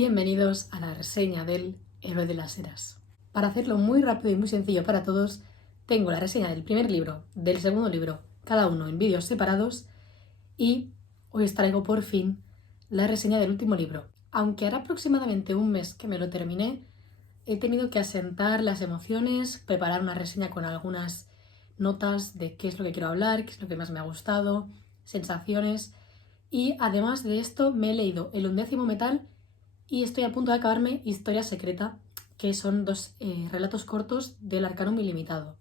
Bienvenidos a la reseña del Héroe de las Eras. Para hacerlo muy rápido y muy sencillo para todos, tengo la reseña del primer libro, del segundo libro, cada uno en vídeos separados, y hoy os traigo por fin la reseña del último libro. Aunque hará aproximadamente un mes que me lo terminé, he tenido que asentar las emociones, preparar una reseña con algunas notas de qué es lo que quiero hablar, qué es lo que más me ha gustado, sensaciones, y además de esto me he leído El 11º Metal y estoy a punto de acabarme Historia Secreta, que son dos relatos cortos del Arcanum Ilimitado.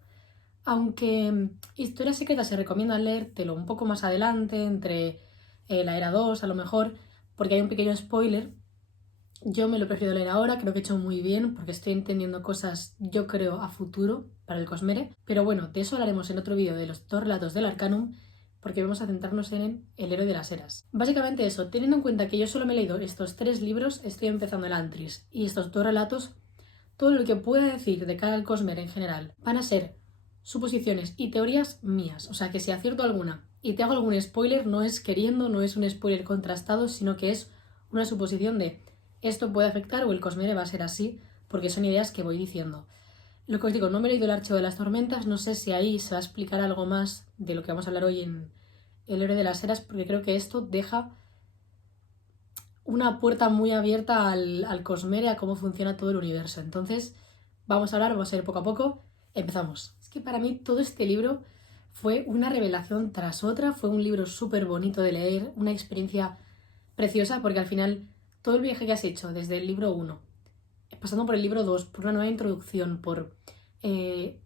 Aunque Historia Secreta se recomienda leértelo un poco más adelante, entre la era 2 a lo mejor, porque hay un pequeño spoiler, yo me lo prefiero leer ahora, creo que he hecho muy bien, porque estoy entendiendo cosas, yo creo, a futuro para el Cosmere. Pero bueno, de eso hablaremos en otro vídeo de los dos relatos del Arcanum, porque vamos a centrarnos en El Héroe de las Eras. Básicamente eso, teniendo en cuenta que yo solo me he leído estos 3 libros, estoy empezando el Antris, y estos 2 relatos, todo lo que pueda decir de cara al Cosmere en general van a ser suposiciones y teorías mías. O sea que si acierto alguna y te hago algún spoiler, no es queriendo, no es un spoiler contrastado, sino que es una suposición de esto puede afectar o el Cosmere va a ser así, porque son ideas que voy diciendo. Lo que os digo, no me he leído el Archivo de las Tormentas, no sé si ahí se va a explicar algo más de lo que vamos a hablar hoy en El Héroe de las Eras, porque creo que esto deja una puerta muy abierta al Cosmere, a cómo funciona todo el universo. Entonces, vamos a ir poco a poco. Empezamos. Es que para mí todo este libro fue una revelación tras otra, fue un libro súper bonito de leer, una experiencia preciosa, porque al final todo el viaje que has hecho desde el libro 1, pasando por el libro 2, por una nueva introducción, por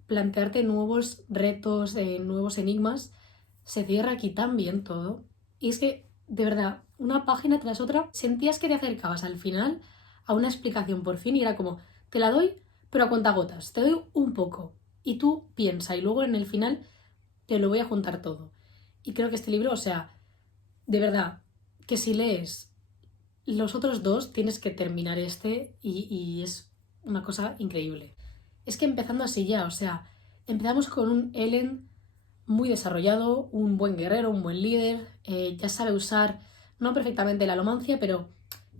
plantearte nuevos retos, nuevos enigmas, se cierra aquí tan bien todo. Y es que, de verdad, una página tras otra, sentías que te acercabas al final a una explicación por fin y era como, te la doy, pero a cuentagotas, te doy un poco. Y tú piensa y luego en el final te lo voy a juntar todo. Y creo que este libro, o sea, de verdad, que si lees los otros 2 tienes que terminar este y es una cosa increíble. Es que empezando así ya, o sea, empezamos con un Ellen muy desarrollado, un buen guerrero, un buen líder, ya sabe usar, no perfectamente la alomancia, pero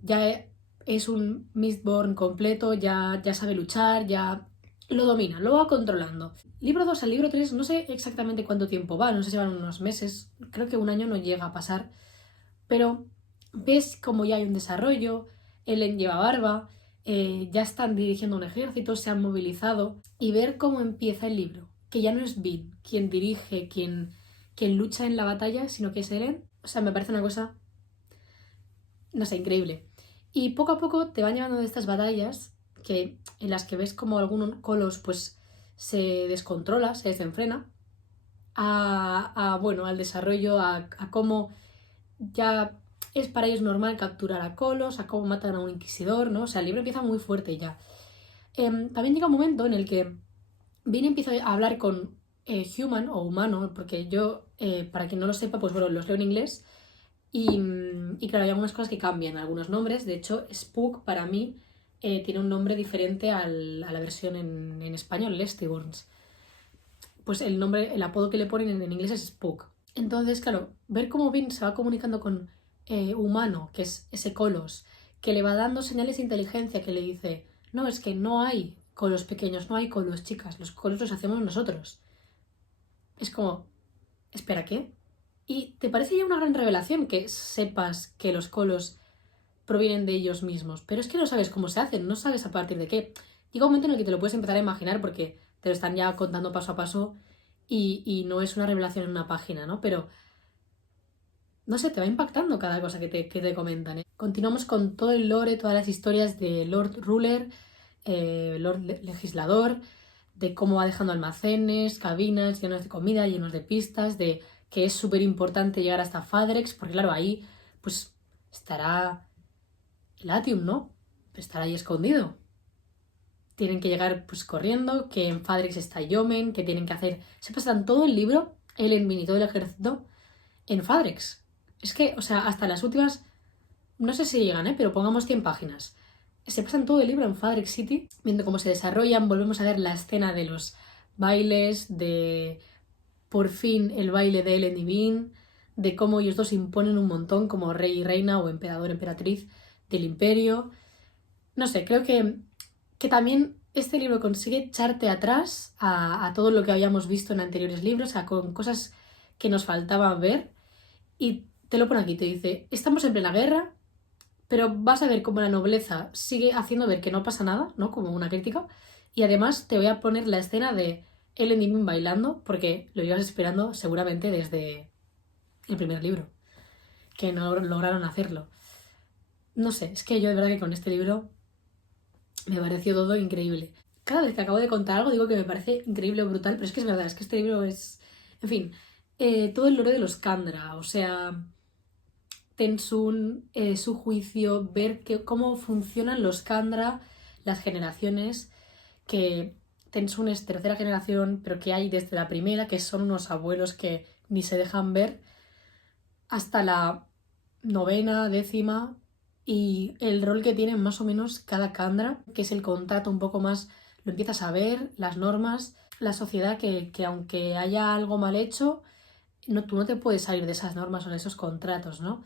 ya es un Mistborn completo, ya sabe luchar, ya lo domina, lo va controlando. Libro 2 al libro 3 no sé exactamente cuánto tiempo va, no sé si van unos meses, creo que un año no llega a pasar, pero ves como ya hay un desarrollo, Ellen lleva barba, ya están dirigiendo un ejército, se han movilizado, y ver cómo empieza el libro, que ya no es Vin quien dirige, quien lucha en la batalla, sino que es Ellen, o sea, me parece una cosa, no sé, increíble. Y poco a poco te van llevando de estas batallas en las que ves como algunos colos pues se descontrola, se desenfrena, bueno, al desarrollo, a cómo ya es para ellos normal capturar a colos, a cómo matan a un inquisidor, ¿no? O sea, el libro empieza muy fuerte ya. También llega un momento en el que Vin empieza a hablar con human o humano, porque yo, para quien no lo sepa, pues bueno, los leo en inglés y claro, hay algunas cosas que cambian, algunos nombres. De hecho, Spook para mí tiene un nombre diferente a la versión en español, Lestiborns. Pues el apodo que le ponen en inglés es Spook. Entonces, claro, ver cómo Vin se va comunicando con humano, que es ese colos, que le va dando señales de inteligencia, que le dice, no, es que no hay colos pequeños, no hay colos chicas, los colos los hacemos nosotros. Es como, espera, ¿qué? Y te parece ya una gran revelación que sepas que los colos provienen de ellos mismos, pero es que no sabes cómo se hacen, no sabes a partir de qué. Llega un momento en el que te lo puedes empezar a imaginar porque te lo están ya contando paso a paso y no es una revelación en una página, ¿no? Pero no sé, te va impactando cada cosa que te comentan, ¿eh? Continuamos con todo el lore, todas las historias de Lord Ruler, Lord Legislador, de cómo va dejando almacenes, cabinas llenos de comida, llenos de pistas, de que es súper importante llegar hasta Fadrex, porque claro, ahí pues estará Latium, ¿no? Estará ahí escondido. Tienen que llegar pues corriendo, que en Fadrex está Yomen, que tienen que hacer... Se pasan todo el libro, el y todo el ejército, en Fadrex. Es que, o sea, hasta las últimas, no sé si llegan, pero pongamos 100 páginas. Se pasan todo el libro en Fadrex City, viendo cómo se desarrollan, volvemos a ver la escena de los bailes, de por fin el baile de Ellen y Vin, de cómo ellos dos imponen un montón como rey y reina o emperador, emperatriz del imperio. No sé, creo que también este libro consigue echarte atrás a todo lo que habíamos visto en anteriores libros, con cosas que nos faltaba ver, y te lo pone aquí, te dice, estamos en plena guerra, pero vas a ver cómo la nobleza sigue haciendo ver que no pasa nada, ¿no? Como una crítica. Y además te voy a poner la escena de Ellen y Min bailando, porque lo ibas esperando seguramente desde el primer libro, que no lograron hacerlo. No sé, es que yo de verdad que con este libro me pareció todo increíble. Cada vez que acabo de contar algo digo que me parece increíble o brutal, pero es que es verdad, es que este libro es... En fin, todo el lore de los Kandra, o sea, Tensun, su juicio, ver cómo funcionan los Kandra, las generaciones, que Tensun es tercera generación, pero que hay desde la primera, que son unos abuelos que ni se dejan ver, hasta la novena, décima, y el rol que tienen más o menos cada Kandra, que es el contrato un poco más, lo empiezas a ver, las normas, la sociedad que aunque haya algo mal hecho, no, tú no te puedes salir de esas normas o de esos contratos, ¿no?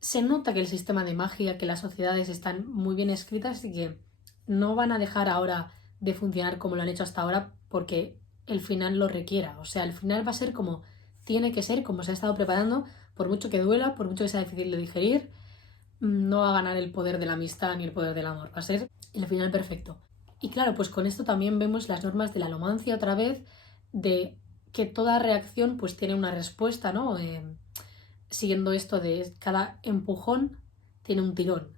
Se nota que el sistema de magia, que las sociedades están muy bien escritas y que no van a dejar ahora de funcionar como lo han hecho hasta ahora porque el final lo requiera. O sea, el final va a ser como tiene que ser, como se ha estado preparando, por mucho que duela, por mucho que sea difícil de digerir, no va a ganar el poder de la amistad ni el poder del amor. Va a ser el final perfecto. Y claro, pues con esto también vemos las normas de la alomancia otra vez, de que toda reacción pues tiene una respuesta, ¿no? Siguiendo esto de cada empujón tiene un tirón.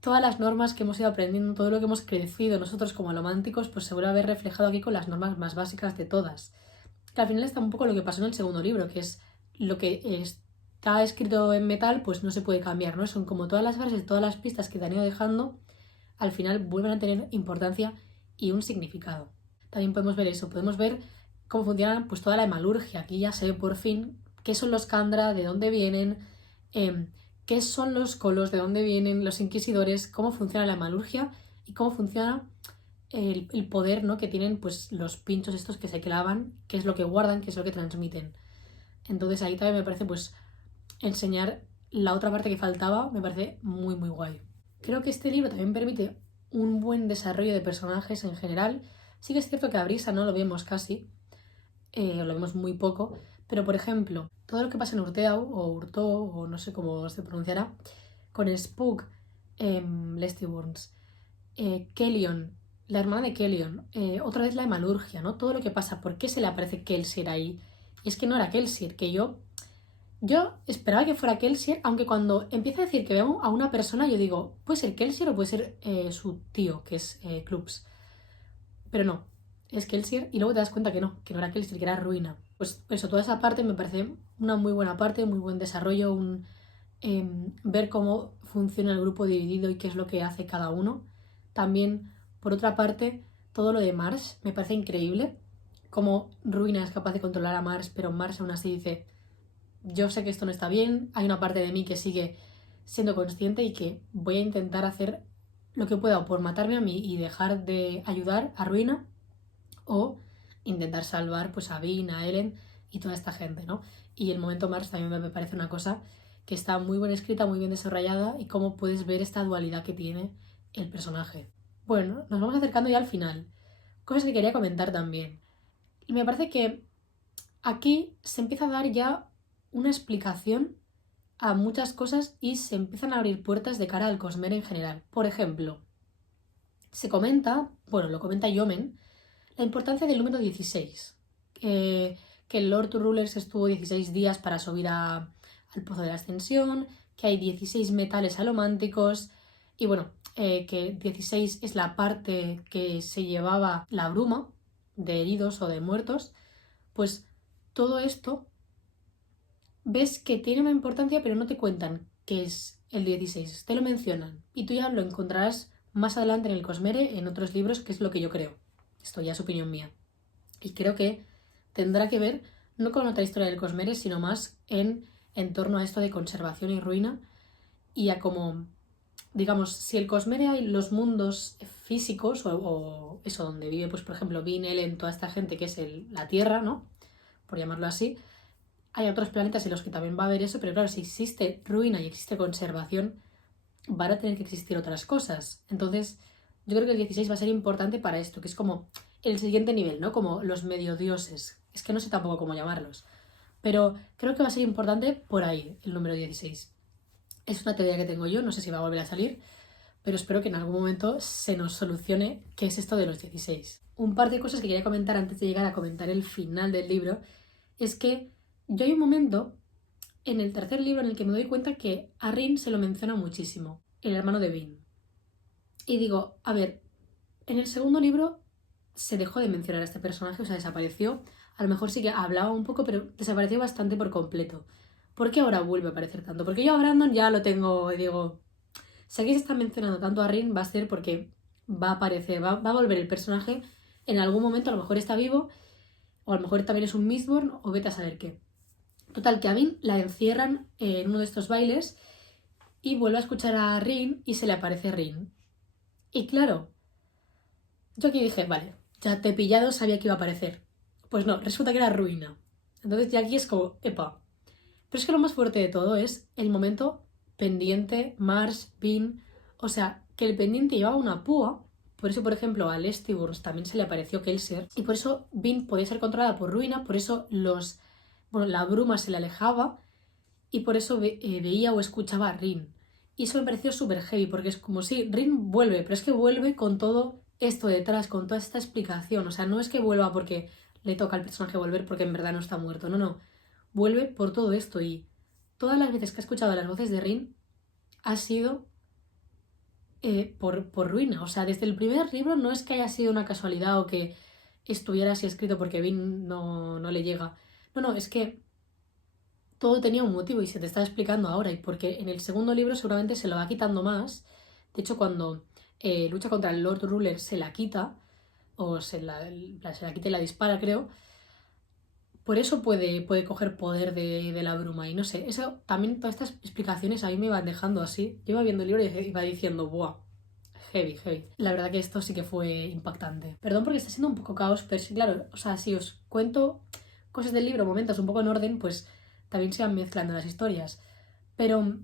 Todas las normas que hemos ido aprendiendo, todo lo que hemos crecido nosotros como alománticos, pues se vuelve a ver reflejado aquí con las normas más básicas de todas. Que al final está un poco lo que pasó en el segundo libro, que es lo que está escrito en metal, pues no se puede cambiar, ¿no? Son como todas las frases, todas las pistas que te han ido dejando, al final vuelven a tener importancia y un significado. También podemos ver eso, podemos ver cómo funciona pues toda la hemalurgia. Aquí ya sé por fin qué son los Kandra, de dónde vienen, qué son los colos, de dónde vienen los inquisidores, cómo funciona la hemalurgia y cómo funciona el poder, ¿no? Que tienen pues los pinchos estos que se clavan, qué es lo que guardan, qué es lo que transmiten. Entonces ahí también me parece pues enseñar la otra parte que faltaba, me parece muy muy guay. Creo que este libro también permite un buen desarrollo de personajes en general. Sí que es cierto que a Brisa no lo vemos casi, lo vemos muy poco, pero por ejemplo, todo lo que pasa en Urteau, o Urto, o no sé cómo se pronunciará, con Spook, Leslie Burns, Kellion, la hermana de Kellion, otra vez la hemalurgia, ¿no? Todo lo que pasa, ¿por qué se le aparece Kelsier ahí? Y es que no era Kelsier, que yo esperaba que fuera Kelsier, aunque cuando empieza a decir que veo a una persona, yo digo, puede ser Kelsier o puede ser su tío, que es Clubs. Pero no, es Kelsier y luego te das cuenta que no era Kelsier, que era Ruina. Pues eso, toda esa parte me parece una muy buena parte, muy buen desarrollo, ver cómo funciona el grupo dividido y qué es lo que hace cada uno. También, por otra parte, todo lo de Mars me parece increíble, cómo Ruina es capaz de controlar a Mars, pero Mars aún así dice, yo sé que esto no está bien, hay una parte de mí que sigue siendo consciente y que voy a intentar hacer lo que pueda por matarme a mí y dejar de ayudar a Ruina o intentar salvar pues a Vin, a Ellen y toda esta gente, ¿no? Y el momento Mars también me parece una cosa que está muy bien escrita, muy bien desarrollada y cómo puedes ver esta dualidad que tiene el personaje. Bueno, nos vamos acercando ya al final. Cosas que quería comentar también. Y me parece que aquí se empieza a dar ya una explicación a muchas cosas y se empiezan a abrir puertas de cara al Cosmere en general. Por ejemplo, se comenta, bueno, lo comenta Yomen, la importancia del número 16. Que el Lord to Rulers estuvo 16 días para subir al Pozo de la Ascensión, que hay 16 metales alománticos y bueno, que 16 es la parte que se llevaba la bruma de heridos o de muertos, pues todo esto ves que tiene una importancia pero no te cuentan qué es el 16, te lo mencionan y tú ya lo encontrarás más adelante en el Cosmere, en otros libros, que es lo que yo creo. Esto ya es opinión mía. Y creo que tendrá que ver no con otra historia del Cosmere, sino más en torno a esto de conservación y ruina y a como, digamos, si el Cosmere hay los mundos físicos o eso donde vive, pues por ejemplo, Vin, Ellen, toda esta gente que es la Tierra, ¿no? Por llamarlo así, hay otros planetas en los que también va a haber eso, pero claro, si existe ruina y existe conservación, van a tener que existir otras cosas. Entonces, yo creo que el 16 va a ser importante para esto, que es como el siguiente nivel, ¿no? Como los medio dioses. Es que no sé tampoco cómo llamarlos. Pero creo que va a ser importante por ahí el número 16. Es una teoría que tengo yo, no sé si va a volver a salir, pero espero que en algún momento se nos solucione qué es esto de los 16. Un par de cosas que quería comentar antes de llegar a comentar el final del libro es que yo hay un momento en el tercer libro en el que me doy cuenta que a Rin se lo menciona muchísimo, el hermano de Vin. Y digo, a ver, en el segundo libro se dejó de mencionar a este personaje, o sea, desapareció. A lo mejor sí que hablaba un poco, pero desapareció bastante por completo. ¿Por qué ahora vuelve a aparecer tanto? Porque yo a Brandon ya lo tengo y digo, si aquí se está mencionando tanto a Rin, va a ser porque va a aparecer, va a volver el personaje en algún momento, a lo mejor está vivo, o a lo mejor también es un Mistborn, o vete a saber qué. Total, que a Vin la encierran en uno de estos bailes y vuelve a escuchar a Rin y se le aparece Rin. Y claro, yo aquí dije, vale, ya te he pillado, sabía que iba a aparecer. Pues no, resulta que era Ruina. Entonces ya aquí es como, epa. Pero es que lo más fuerte de todo es el momento pendiente, Mars, Vin. O sea, que el pendiente llevaba una púa. Por eso, por ejemplo, a Lestiburns también se le apareció Kelsier. Y por eso Vin podía ser controlada por Ruina. Por eso la bruma se le alejaba. Y por eso veía o escuchaba a Rin. Y eso me pareció súper heavy. Porque es como si Rin vuelve. Pero es que vuelve con todo esto detrás, con toda esta explicación. O sea, no es que vuelva porque le toca al personaje volver porque en verdad no está muerto. No, no. Vuelve por todo esto y todas las veces que he escuchado las voces de Rin ha sido por Ruina. O sea, desde el primer libro no es que haya sido una casualidad o que estuviera así escrito porque Vin no le llega. No, no, es que todo tenía un motivo y se te está explicando ahora. Y porque en el segundo libro seguramente se lo va quitando más. De hecho, cuando lucha contra el Lord Ruler se la quita, o se la quita y la dispara, creo. Por eso puede coger poder de la bruma. Y no sé, eso también, todas estas explicaciones a mí me iban dejando así. Yo iba viendo el libro y iba diciendo, ¡buah! Heavy, heavy. La verdad que esto sí que fue impactante. Perdón porque está siendo un poco caos, pero sí, claro, o sea, si os cuento cosas del libro, momentos un poco en orden, pues también se van mezclando las historias. Pero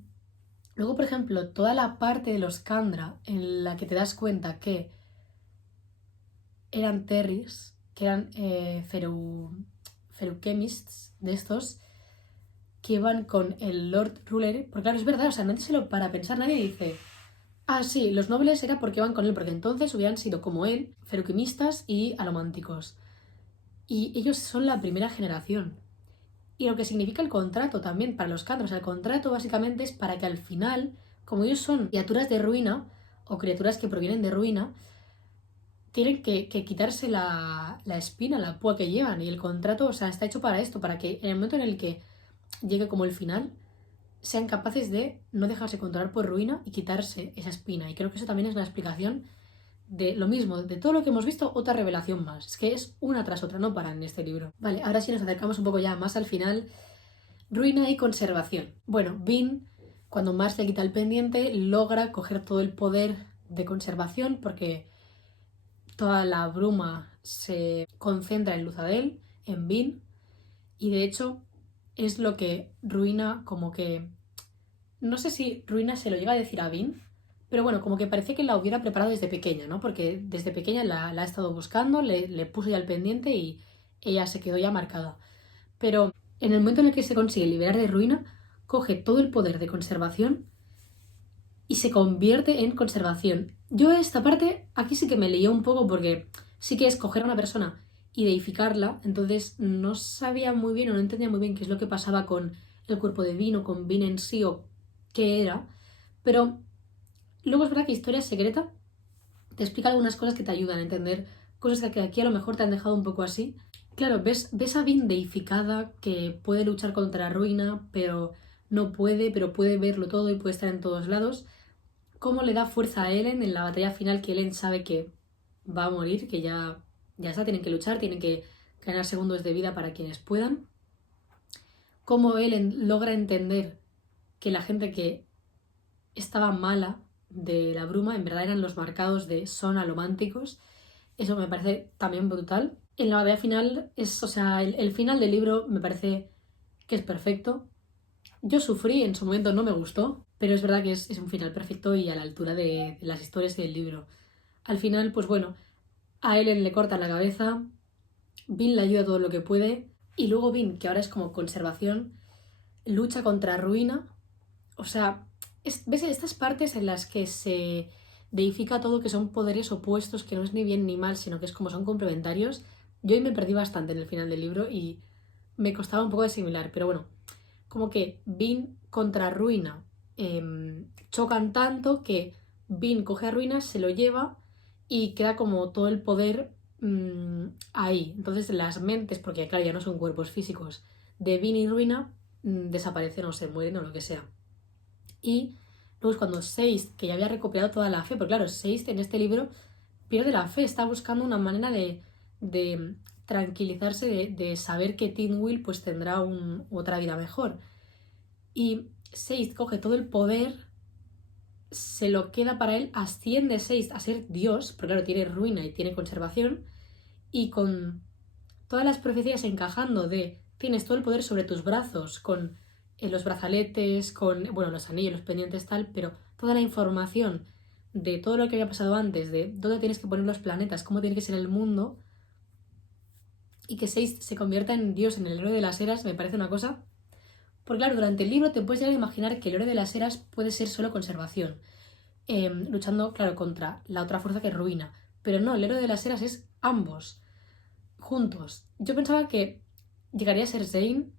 luego, por ejemplo, toda la parte de los Kandra en la que te das cuenta que eran Terris, que eran Feruchemists de estos, que iban con el Lord Ruler, porque claro, es verdad, o sea, nadie se lo para pensar, nadie dice, ah, sí, los nobles era porque iban con él, porque entonces hubieran sido como él, feruquimistas y alománticos. Y ellos son la primera generación. Y lo que significa el contrato también para los Kandra, o sea, el contrato básicamente es para que al final, como ellos son criaturas de ruina, o criaturas que provienen de ruina, tienen que quitarse la espina, la púa que llevan. Y el contrato, o sea, está hecho para esto, para que en el momento en el que llegue como el final, sean capaces de no dejarse controlar por ruina y quitarse esa espina. Y creo que eso también es la explicación de lo mismo, de todo lo que hemos visto, otra revelación más. Es que es una tras otra, no paran en este libro. Vale, ahora sí nos acercamos un poco ya más al final. Ruina y conservación. Bueno, Vin, cuando Mars le quita el pendiente, logra coger todo el poder de conservación porque toda la bruma se concentra en Luzadel, en Vin, y de hecho es lo que Ruina como que... No sé si Ruina se lo llega a decir a Vin, pero bueno, como que parece que la hubiera preparado desde pequeña, ¿no? Porque desde pequeña la ha estado buscando, le puso ya el pendiente y ella se quedó ya marcada. Pero en el momento en el que se consigue liberar de Ruina, coge todo el poder de conservación y se convierte en conservación. Yo esta parte aquí sí que me leí un poco porque sí que es coger a una persona y deificarla, entonces no sabía muy bien o no entendía muy bien qué es lo que pasaba con el cuerpo de Vin o con Vin en sí o qué era, pero luego es verdad que Historia Secreta te explica algunas cosas que te ayudan a entender cosas que aquí a lo mejor te han dejado un poco así. Claro, ves a Vin deificada que puede luchar contra Ruina, pero no puede, pero puede verlo todo y puede estar en todos lados. Cómo le da fuerza a Ellen en la batalla final, que Ellen sabe que va a morir, que ya está, tienen que luchar, tienen que ganar segundos de vida para quienes puedan. Cómo Ellen logra entender que la gente que estaba mala de la bruma en verdad eran los marcados de son alománticos. Eso me parece también brutal. En la batalla final es, o sea, el final del libro me parece que es perfecto. Yo sufrí, en su momento no me gustó, pero es verdad que es un final perfecto y a la altura de las historias y del libro. Al final, pues bueno, a Ellen le cortan la cabeza, Vin le ayuda todo lo que puede, y luego Vin, que ahora es como conservación, lucha contra Ruina. O sea, ¿ves estas partes en las que se deifica todo, que son poderes opuestos, que no es ni bien ni mal, sino que es como son complementarios? Yo ahí me perdí bastante en el final del libro y me costaba un poco de asimilar, pero bueno, como que Vin contra Ruina chocan tanto que Vin coge a Ruina, se lo lleva y queda como todo el poder ahí. Entonces las mentes, porque claro, ya no son cuerpos físicos, de Vin y Ruina desaparecen o se mueren o lo que sea. Y luego es cuando Seist, que ya había recuperado toda la fe, porque claro, Seist en este libro pierde la fe, está buscando una manera de tranquilizarse, de saber que Tynwil pues tendrá otra vida mejor. Y Seist coge todo el poder, se lo queda para él, asciende Seist a ser Dios, porque claro, tiene ruina y tiene conservación, y con todas las profecías encajando de tienes todo el poder sobre tus brazos, con los brazaletes, con bueno, los anillos, los pendientes, tal, pero toda la información de todo lo que había pasado antes, de dónde tienes que poner los planetas, cómo tiene que ser el mundo, y que Seist se convierta en Dios, en el héroe de las eras, me parece una cosa. Porque claro, durante el libro te puedes llegar a imaginar que el héroe de las eras puede ser solo conservación, luchando, claro, contra la otra fuerza que ruina. Pero no, el héroe de las eras es ambos, juntos. Yo pensaba que llegaría a ser Zane,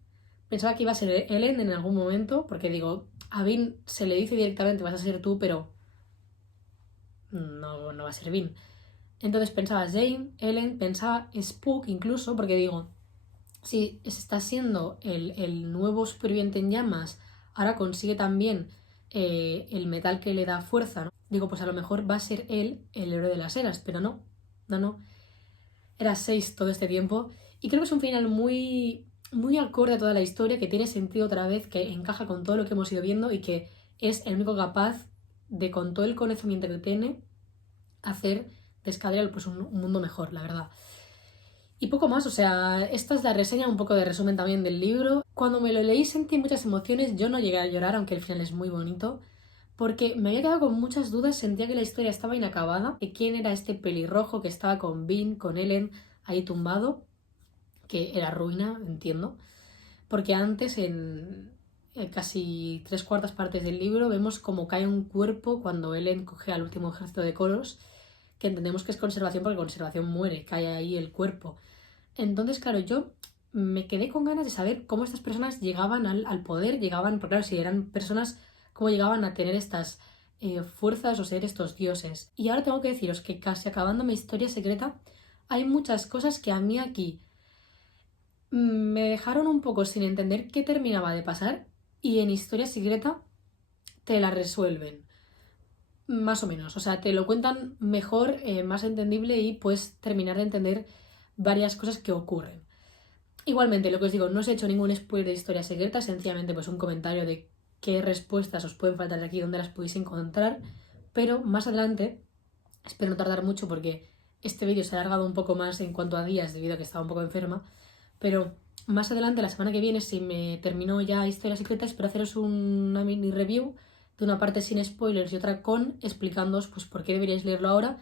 pensaba que iba a ser Ellen en algún momento, porque digo, a Vin se le dice directamente vas a ser tú, pero no va a ser Vin. Entonces pensaba Zane, Ellen, pensaba Spook incluso, porque digo, si está siendo el nuevo superviviente en llamas, ahora consigue también el metal que le da fuerza, ¿no? Digo, pues a lo mejor va a ser él el héroe de las eras, pero no. Era 6 todo este tiempo. Y creo que es un final muy acorde a toda la historia, que tiene sentido otra vez, que encaja con todo lo que hemos ido viendo y que es el único capaz de, con todo el conocimiento que tiene, hacer de Scadrial pues un mundo mejor, la verdad. Y poco más, o sea, esta es la reseña, un poco de resumen también del libro. Cuando me lo leí sentí muchas emociones, yo no llegué a llorar, aunque el final es muy bonito, porque me había quedado con muchas dudas, sentía que la historia estaba inacabada, de quién era este pelirrojo que estaba con Vin, con Ellen, ahí tumbado, que era Ruina, entiendo, porque antes en casi 3/4 partes del libro vemos como cae un cuerpo cuando Ellen coge al último ejército de Kolos, que entendemos que es conservación porque conservación muere, cae ahí el cuerpo. Entonces, claro, yo me quedé con ganas de saber cómo estas personas llegaban al poder, llegaban, porque claro, si eran personas, cómo llegaban a tener estas fuerzas o ser estos dioses. Y ahora tengo que deciros que casi acabando mi historia secreta, hay muchas cosas que a mí aquí me dejaron un poco sin entender qué terminaba de pasar y en historia secreta te la resuelven. Más o menos, o sea, te lo cuentan mejor, más entendible y puedes terminar de entender varias cosas que ocurren. Igualmente, lo que os digo, no os he hecho ningún spoiler de historia secreta, sencillamente pues un comentario de qué respuestas os pueden faltar de aquí, dónde las podéis encontrar, pero más adelante, espero no tardar mucho porque este vídeo se ha alargado un poco más en cuanto a días debido a que estaba un poco enferma, pero más adelante, la semana que viene, si me termino ya historia secreta, espero haceros una mini review de una parte sin spoilers y otra con, explicándoos pues por qué deberíais leerlo ahora,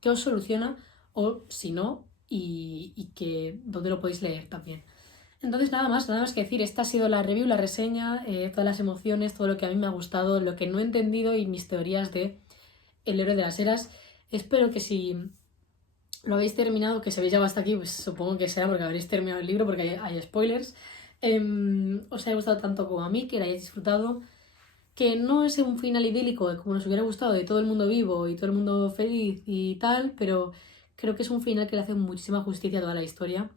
qué os soluciona o si no, y que dónde lo podéis leer también. Entonces nada más que decir, esta ha sido la review, la reseña, todas las emociones, todo lo que a mí me ha gustado, lo que no he entendido y mis teorías de El héroe de las eras. Espero que si lo habéis terminado, que si habéis llegado hasta aquí, pues supongo que será porque habréis terminado el libro, porque hay spoilers, os haya gustado tanto como a mí, que lo hayáis disfrutado, que no es un final idílico como nos hubiera gustado, de todo el mundo vivo y todo el mundo feliz y tal, pero creo que es un final que le hace muchísima justicia a toda la historia.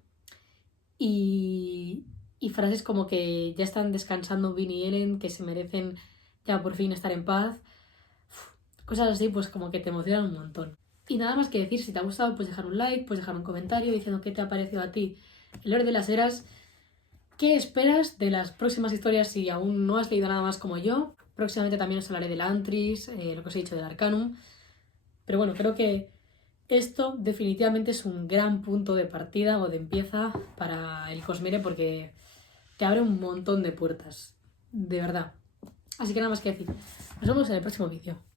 Y frases como que ya están descansando Vin y Ellen, que se merecen ya por fin estar en paz. Cosas así, pues como que te emocionan un montón. Y nada más que decir, si te ha gustado, pues dejar un like, pues dejar un comentario diciendo qué te ha parecido a ti El héroe de las eras, qué esperas de las próximas historias si aún no has leído nada más como yo. Próximamente también os hablaré del Antris, lo que os he dicho del Arcanum. Pero bueno, creo que esto definitivamente es un gran punto de partida o de empieza para el Cosmere porque te abre un montón de puertas, de verdad. Así que nada más que decir. Nos vemos en el próximo vídeo.